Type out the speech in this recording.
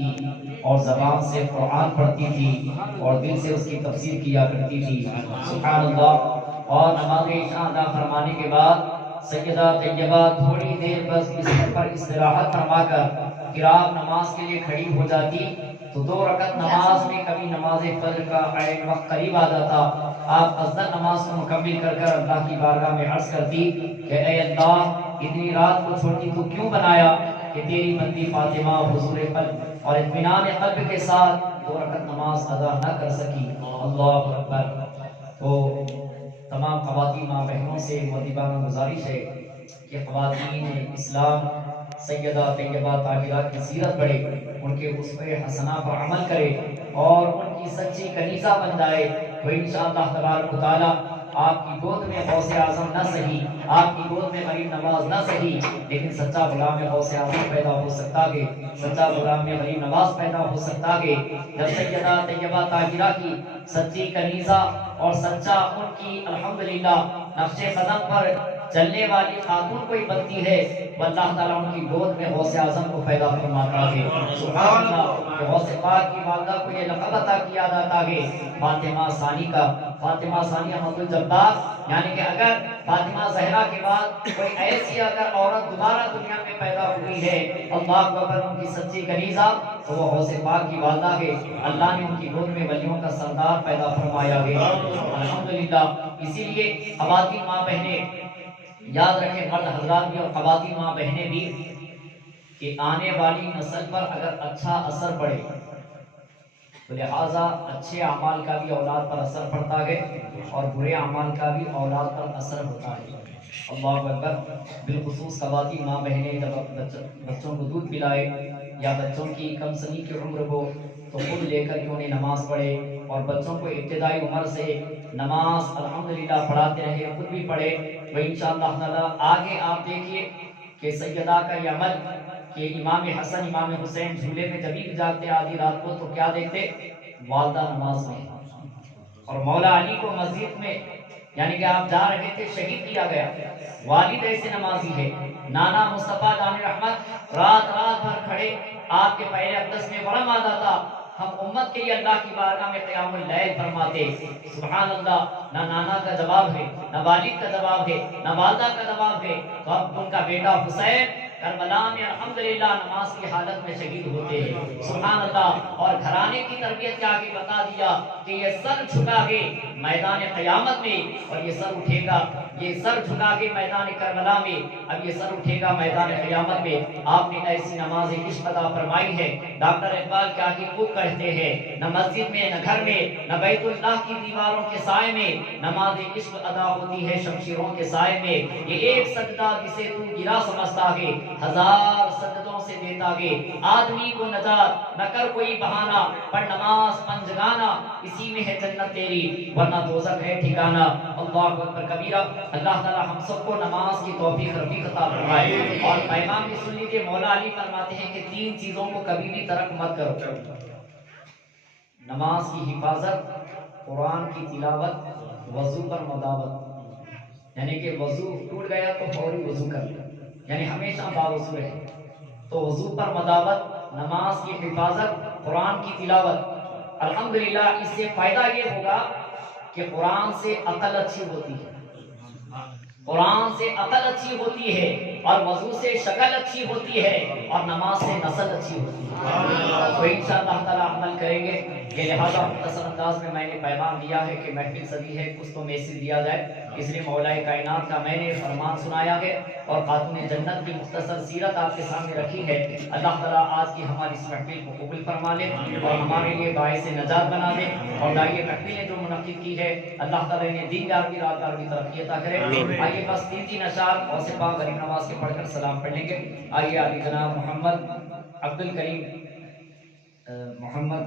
تھی اور زبان سے قرآن پڑھتی تھی اور دل سے اس کی تفسیر کیا کرتی تھی۔ سبحان اللہ۔ اور نماز عشاء ادا فرمانے کے بعد سیدہ طیبہ تھوڑی دیر بس بستر پر استراحت فرما کر پھر آپ نماز کے لیے کھڑی ہو جاتی تو 2 رکعت نماز میں کبھی نماز فجر کا عین وقت قریب آ جاتا، آپ افضل نماز کو مکمل کر کر اللہ کی بارگاہ میں عرض کرتی کہ اے اللہ اتنی رات کو چھوٹی تو کیوں بنایا کہ تیری بندی فاطمہ حضور قلب اور اطمینان قلب کے ساتھ 2 رکعت نماز ادا نہ کر سکی۔ اللہ اکبر۔ تو تمام خواتین ماں بہنوں سے مؤدبانہ گزارش ہے کہ خواتین اسلام سیدہ طیبہ طاہرہ کی سیرت پڑھے، ان کے اسوہ حسنہ پر عمل کرے اور ان کی سچی کنیزہ بن جائے تو انشاءاللہ تبارک و تعالی آپ کی گود میں غوث اعظم نہ سہی، آپ کی گود میں غریب نواز نہ سہی، لیکن سچا غلام غوث اعظم پیدا ہو سکتا ہے، سچا غلام غریب نواز پیدا ہو سکتا ہے جب سیدہ طیبہ طاہرہ کی سچی کنیزہ اور سچا ان کی الحمدللہ نقش قدم پر چلنے والی خاتون کوئی بنتی ہے وہ اللہ تعالیٰ ان کی گود میں غوث اعظم کو پیدا فرماتا ہے۔ سبحان اللہ۔ کہ غوث پاک کی والدہ کو یہ لقب عطا کیا جاتا ہے فاطمہ ثانی کا، فاطمہ ثانی احمد الجبار، یعنی کہ اگر فاطمہ زہرا کے بعد کوئی ایسی اگر عورت دوبارہ دنیا میں پیدا ہوئی ہے اللہ اکبر ان کی سچی کنیزہ تو وہ غوث پاک کی والدہ ہے، اللہ نے ان کی گود میں ولیوں کا سردار پیدا فرمایا ہے الحمدللہ۔ اسی لیے خواتین ماں بہنیں یاد رکھیں، مرد حضرات بھی اور خواتین ماں بہنیں بھی، کہ آنے والی نسل پر اگر اچھا اثر پڑے تو لہٰذا اچھے اعمال کا بھی اولاد پر اثر پڑتا ہے اور برے اعمال کا بھی اولاد پر اثر ہوتا ہے۔ اللہ اکبر۔ بالخصوص خواتین ماں بہنیں جب بچوں کو دودھ پلائے یا بچوں کی کم سنی کی عمر ہو تو خود لے کر کے انہیں نماز پڑھے اور بچوں کو ابتدائی عمر سے نماز الحمدللہ پڑھاتے رہے، خود بھی پڑھے تو انشاءاللہ تعالی آگے آپ دیکھیے کہ سیدہ کا یہ عمل کہ امام حسن امام حسین جھولے میں جبھی جاگتے آدھی رات کو تو کیا دیکھتے؟ والدہ نماز میں، اور مولا علی کو مسجد میں یعنی کہ آپ جا رہے تھے شہید کیا گیا، والد ایسے نمازی ہے، نانا مصطفیٰ دانی رحمت رات بھر کھڑے آپ کے پہلے اقدس میں ورم آتا تھا، ہم امت کے لیے اللہ کی بارگاہ میں قیام اللیل فرماتے۔ سبحان اللہ۔ نہ نانا کا جواب ہے، نہ والد کا جواب ہے، نہ والدہ کا جواب ہے، تو اب ان کا بیٹا حسین کربلا میں الحمدللہ نماز کی حالت میں شہید ہوتے ہیں۔ سبحان اللہ۔ اور گھرانے کی تربیت کے آگے بتا دیا کہ یہ سر جھکا کے میدان قیامت میں، اور یہ سر اٹھے گا، یہ سر جھکا کے میدان کربلا میں، اب یہ سر اٹھے گا میدان قیامت میں۔ آپ نے ایسی نماز عشق ادا فرمائی ہے، ڈاکٹر اقبال کیا ہی خوب کہتے ہیں، نہ مسجد میں، نہ گھر میں، نہ بیت اللہ کی دیواروں کے سائے میں نماز عشق ادا ہوتی ہے شمشیروں کے سائے میں۔ یہ ایک سجدہ جسے تو گرا سمجھتا ہے، 1000 سجدوں سے دیتا ہے آدمی کو نجات، نہ کر کوئی بہانہ، پر نماز پنجگانہ، اسی میں ہے جنت تیری ورنہ دوزخ ہے ٹھکانہ۔ اللہ اکبر کبیرہ۔ اللہ تعالی ہم سب کو نماز کی توفیق رفیق عطا فرمائے۔ اور پیغام میں سن لیجیے، مولا علی فرماتے ہیں کہ 3 چیزوں کو کبھی بھی ترک مت کرو، نماز کی حفاظت، قرآن کی تلاوت، وضو پر مداوت، یعنی کہ وضو ٹوٹ گیا تو فوری وضو کر لیں، یعنی ہمیشہ باوضو رہے، تو وضو پر مداوت، نماز کی حفاظت، قرآن کی تلاوت۔ الحمدللہ اس سے فائدہ یہ ہوگا کہ قرآن سے عقل اچھی ہوتی ہے، قرآن سے عقل اچھی ہوتی ہے، اور وضو سے شکل اچھی ہوتی ہے، اور نماز سے نسل اچھی ہوتی ہے۔ تو انشاءاللہ تعالی عمل کریں گے۔ یہ لہذا مختصر انداز میں نے پیغام دیا ہے کہ محفل صدی ہے، کچھ تو میسج دیا جائے، اس لیے مولا کائنات کا میں نے فرمان سنایا ہے اور خاتون جنت کی مختصر سیرت آپ کے سامنے رکھی ہے۔ اللہ تعالیٰ آج کی ہماری اس محفل کو قبول فرما لے اور ہمارے لیے باعث نجات بنا دے، اور یہ محفلیں جو منعقد کی ہے اللہ تعالیٰ نے دین دار کی رات دار کی ترقی عطا کرے۔ آئیے بس 3 اشعار اور سے پاک غریب نواز کے پڑھ کر سلام پڑھ لیں گے۔ آئیے علی جناب محمد عبد الکریم محمد